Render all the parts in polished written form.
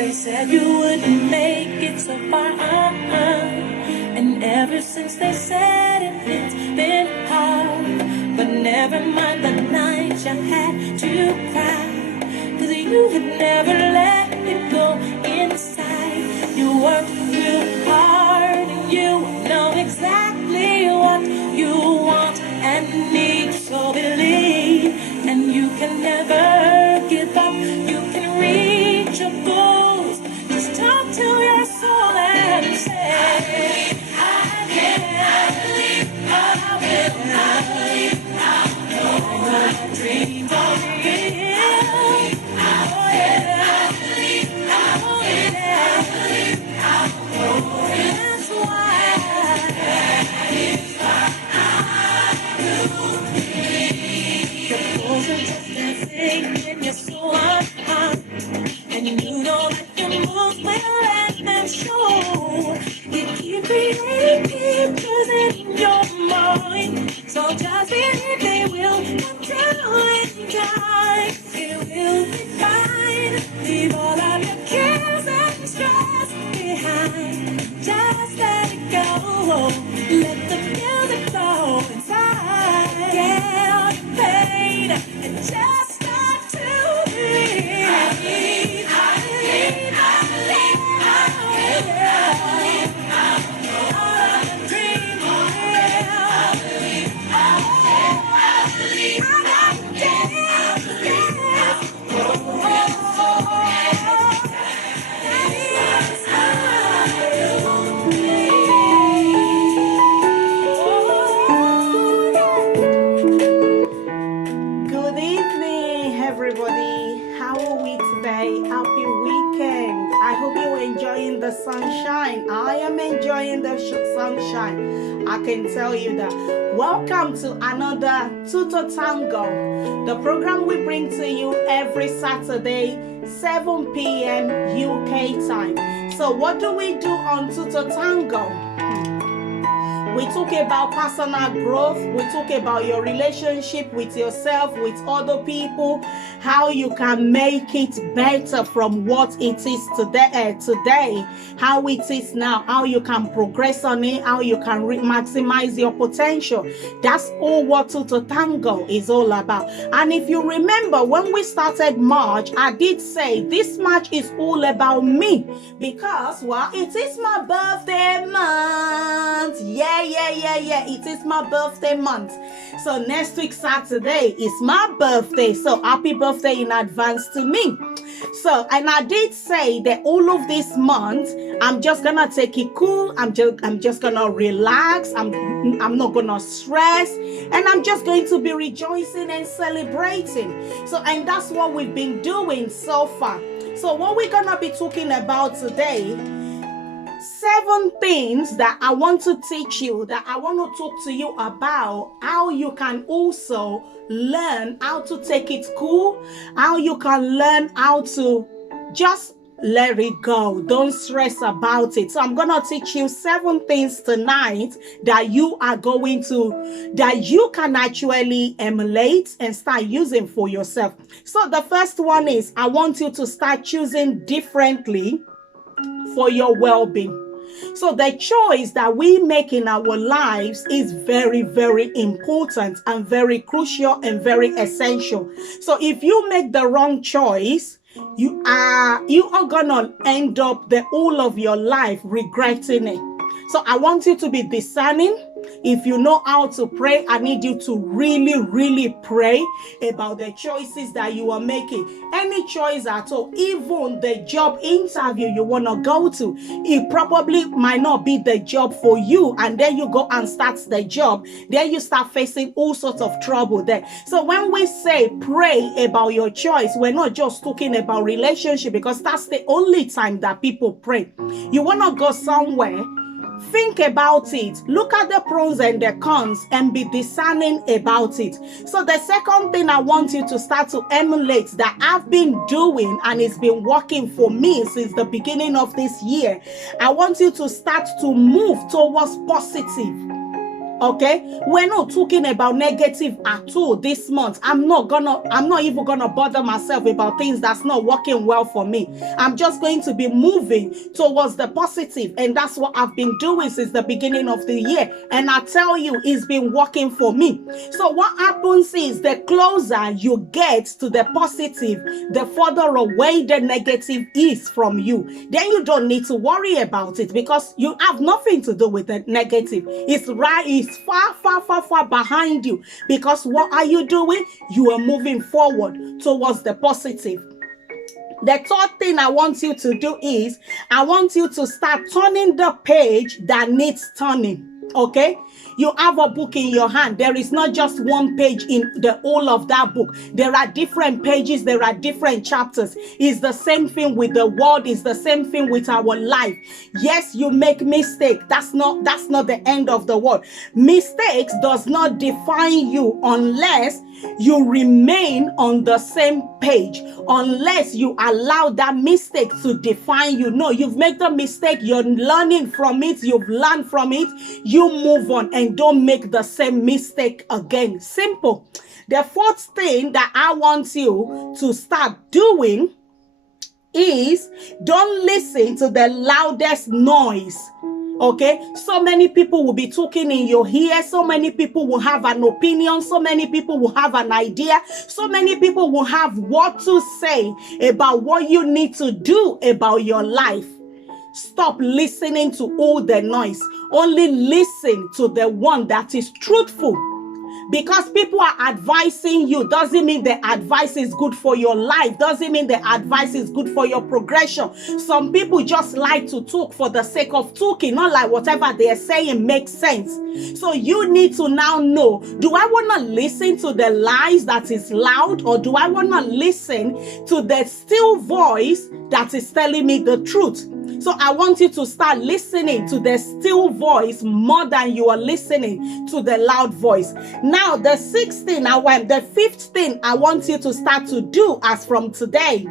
They said you wouldn't make it so far, and ever since they said it, it's been hard. But never mind the nights you had to cry, 'cause you had never let it go inside. You worked real hard and you know exactly what you want and need. So believe, and you can never give up. You can reach your goals. Just talk to your soul and say, I can, I believe, I will, I believe, I know my dreams are real. Oh yeah, I believe, I believe, I believe, that's why the goals are just dancing in your soul heart. And you know that your moves will let them show. You keep creating pictures in your mind, so just believe they will come true in time. It will be fine. Leave all of your cares and stress behind. Just let it go. Let the music flow inside. Get all the pain and just start to breathe. I believe, I believe, I believe, I believe, I know all the dreams are real. I believe, I believe, I got to dance, dance. Oh, oh, oh, Good evening, everybody. How are we today? Happy weekend. I hope you're enjoying the sunshine. I am enjoying the sunshine. I can tell you that. Welcome to another Tutor Tango, the program we bring to you every Saturday, 7 p.m. UK time. So what do we do on Tutor Tango? We talk about personal growth. We talk about your relationship with yourself, with other people, how you can make it better from what it is today, how it is now, how you can progress on it, how you can maximize your potential. That's all what Tutor Tango is all about. And if you remember, when we started March, I did say this March is all about me because, well, it is my birthday month. Yeah. It is my birthday month. So next week, Saturday, is my birthday. So happy birthday in advance to me. So, and I did say that all of this month, I'm just gonna take it cool. I'm just gonna relax. I'm not gonna stress, and I'm just going to be rejoicing and celebrating. So, and that's what we've been doing so far. So, what we're gonna be talking about today, 7 things that I want to teach you, that I want to talk to you about, how you can also learn how to take it cool, how you can learn how to just let it go. Don't stress about it. So I'm going to teach you 7 things tonight that you can actually emulate and start using for yourself. So the first one is, I want you to start choosing differently for your well-being. So the choice that we make in our lives is very, very important and very crucial and very essential. So if you make the wrong choice, you are gonna end up the whole of your life regretting it. So I want you to be discerning. If you know how to pray, I need you to really, really pray about the choices that you are making. Any choice at all, even the job interview you want to go to, it probably might not be the job for you. And then you go and start the job. Then you start facing all sorts of trouble there. So when we say pray about your choice, we're not just talking about relationship, because that's the only time that people pray. You want to go somewhere, think about it, look at the pros and the cons, and be discerning about it. So the second thing I want you to start to emulate, that I've been doing and it's been working for me since the beginning of this year, I want you to start to move towards positive. Okay, we're not talking about negative at all this month. I'm not even gonna bother myself about things that's not working well for me. I'm just going to be moving towards the positive, and that's what I've been doing since the beginning of the year. And I tell you, it's been working for me. So what happens is, the closer you get to the positive, the further away the negative is from you. Then you don't need to worry about it, because you have nothing to do with the negative. It's far behind you, because what are you doing? You are moving forward towards the positive. The third thing I want you to do is, I want you to start turning the page that needs turning. Okay, you have a book in your hand. There is not just one page in the whole of that book. There are different pages, there are different chapters. It's the same thing with the world, it's the same thing with our life. Yes, you make mistake. That's not the end of the world. Mistakes does not define you unless you remain on the same page, unless you allow that mistake to define you. No, you've made the mistake, you're learning from it, you've learned from it, you move on and don't make the same mistake again. Simple. The fourth thing that I want you to start doing is, don't listen to the loudest noise. Okay, so many people will be talking in your ear. So many people will have an opinion. So many people will have an idea. So many people will have what to say about what you need to do about your life. Stop listening to all the noise. Only listen to the one that is truthful. Because people are advising you doesn't mean the advice is good for your life, doesn't mean the advice is good for your progression. Some people just like to talk for the sake of talking, not like whatever they are saying makes sense. So you need to now know, do I want to listen to the lies that is loud, or do I want to listen to the still voice that is telling me the truth? So I want you to start listening to the still voice more than you are listening to the loud voice. Now, the fifth thing I want you to start to do as from today,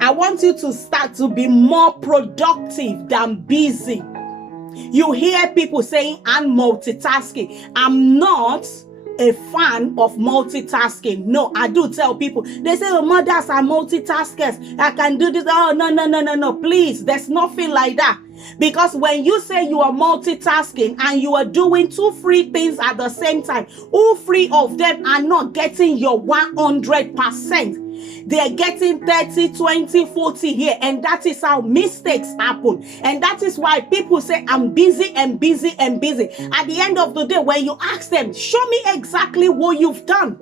I want you to start to be more productive than busy. You hear people saying, I'm multitasking. I'm not a fan of multitasking. No, I do tell people, they say, oh, mothers are multitaskers, I can do this. Oh, no, please, there's nothing like that. Because when you say you are multitasking and you are doing 2-3 things at the same time, all 3 of them are not getting your 100%. They are getting 30, 20, 40 here. And that is how mistakes happen. And that is why people say, I'm busy and busy and busy. At the end of the day, when you ask them, show me exactly what you've done,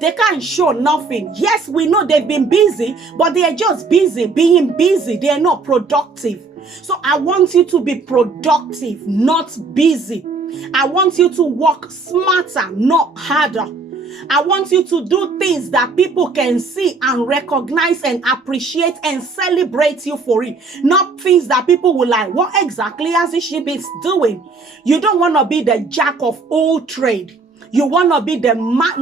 they can't show nothing. Yes, we know they've been busy, but they are just busy being busy. They are not productive. So I want you to be productive, not busy. I want you to work smarter, not harder. I want you to do things that people can see and recognize and appreciate and celebrate you for it. Not things that people will like, what exactly has she been doing? You don't want to be the jack of all trade. You want to be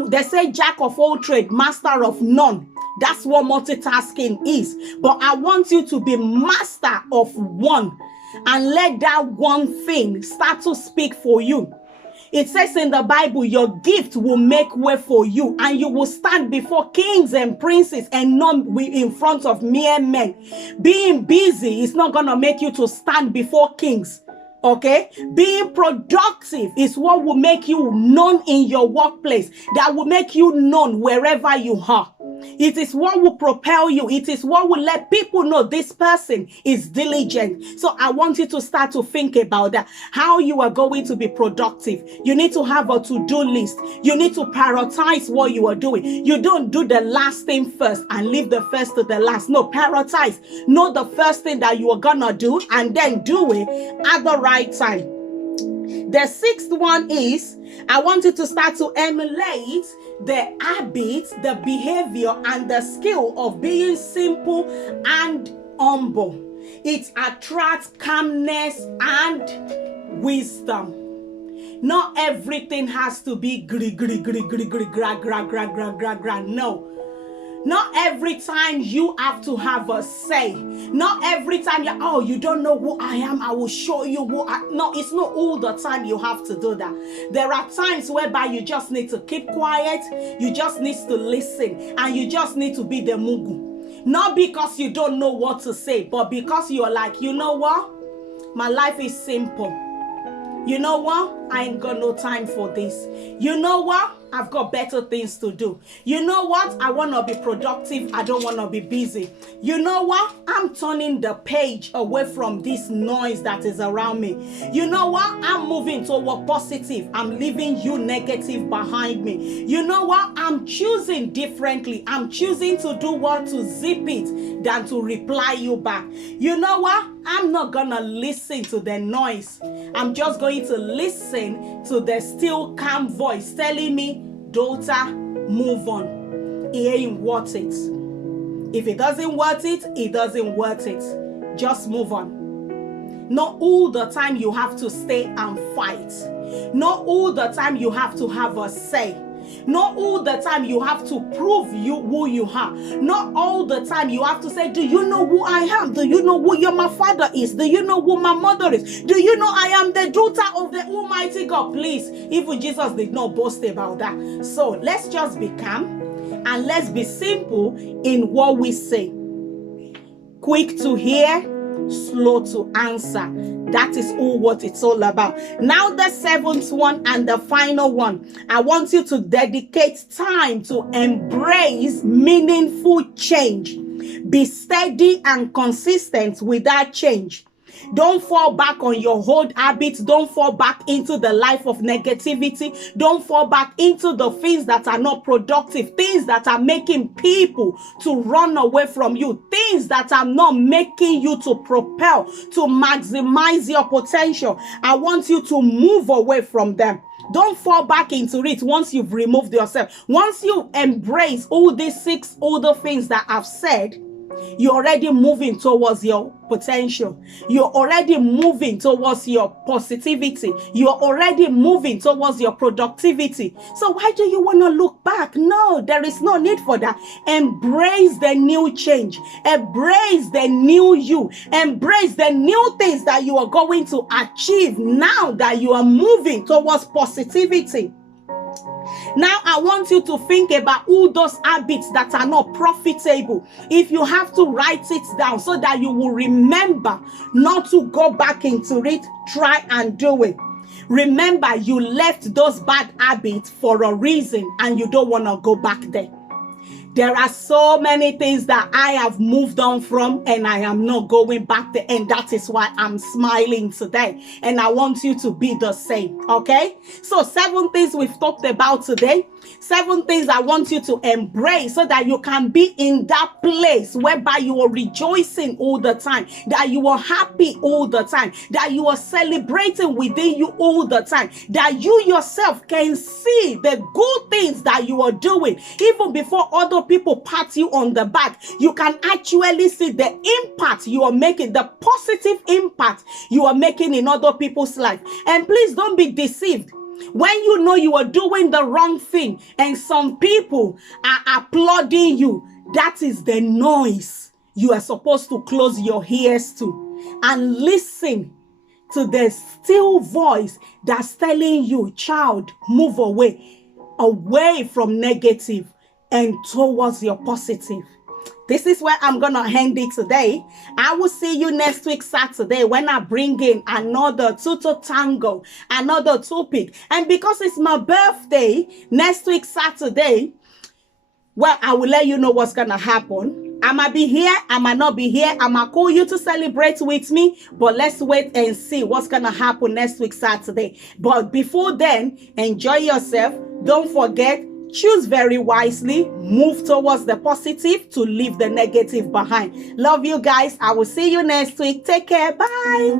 they say jack of all trade, master of none. That's what multitasking is. But I want you to be master of one, and let that one thing start to speak for you. It says in the Bible, your gift will make way for you, and you will stand before kings and princes and not in front of mere men. Being busy is not going to make you to stand before kings. Okay, being productive is what will make you known in your workplace, that will make you known wherever you are. It is what will propel you. It is what will let people know this person is diligent. So I want you to start to think about that, how you are going to be productive. You need to have a to-do list. You need to prioritize what you are doing. You don't do the last thing first and leave the first to the last. No, prioritize. Know the first thing that you are gonna do and then do it at the right time. The sixth one is, I want you to start to emulate the habits, the behavior, and the skill of being simple and humble. It attracts calmness and wisdom. Not everything has to be gra. No. Not every time you have to have a say. Not every time you don't know who I am, I will show you who I... No, it's not all the time you have to do that. There are times whereby you just need to keep quiet, you just need to listen, and you just need to be the mugu. Not because you don't know what to say, but because you're like, you know what? My life is simple. You know what? I ain't got no time for this. You know what? I've got better things to do. You know what? I want to be productive. I don't want to be busy. You know what? I'm turning the page away from this noise that is around me. You know what? I'm moving toward positive. I'm leaving you negative behind me. You know what? I'm choosing differently. I'm choosing to do what? To zip it than to reply you back. You know what? I'm not gonna listen to the noise. I'm just going to listen to the still calm voice telling me, daughter, move on. It ain't worth it. If it doesn't worth it, it doesn't worth it. Just move on. Not all the time you have to stay and fight. Not all the time you have to have a say. Not all the time you have to prove who you are. Not all the time you have to say, do you know who I am? Do you know who my father is? Do you know who my mother is? Do you know I am the daughter of the Almighty God? Please, even Jesus did not boast about that. So let's just be calm and let's be simple in what we say. Quick to hear, slow to answer. That is all what it's all about. Now the seventh one and the final one. I want you to dedicate time to embrace meaningful change. Be steady and consistent with that change. Don't fall back on your old habits. Don't fall back into the life of negativity. Don't fall back into the things that are not productive, things that are making people to run away from you, things that are not making you to propel, to maximize your potential. I want you to move away from them. Don't fall back into it once you've removed yourself. Once you embrace all these 6 other things that I've said, you're already moving towards your potential. You're already moving towards your positivity. You're already moving towards your productivity. So why do you want to look back? No, there is no need for that. Embrace the new change. Embrace the new you. Embrace the new things that you are going to achieve now that you are moving towards positivity. Now, I want you to think about all those habits that are not profitable. If you have to write it down so that you will remember not to go back into it, try and do it. Remember, you left those bad habits for a reason and you don't want to go back there. There are so many things that I have moved on from and I am not going back there. And that is why I'm smiling today. And I want you to be the same. Okay? So 7 things we've talked about today. 7 things I want you to embrace so that you can be in that place whereby you are rejoicing all the time, that you are happy all the time, that you are celebrating within you all the time, that you yourself can see the good things that you are doing. Even before other people pat you on the back, you can actually see the impact you are making, the positive impact you are making in other people's life. And please don't be deceived. When you know you are doing the wrong thing and some people are applauding you, that is the noise you are supposed to close your ears to and listen to the still voice that's telling you, child, move away from negative and towards your positive. This is where I'm going to end it today. I will see you next week, Saturday, when I bring in another Tuto Tango, another topic. And because it's my birthday, next week, Saturday, well, I will let you know what's going to happen. I might be here, I might not be here. I might call you to celebrate with me, but let's wait and see what's going to happen next week, Saturday. But before then, enjoy yourself. Don't forget, choose very wisely, move towards the positive to leave the negative behind. Love you guys. I will see you next week. Take care. Bye.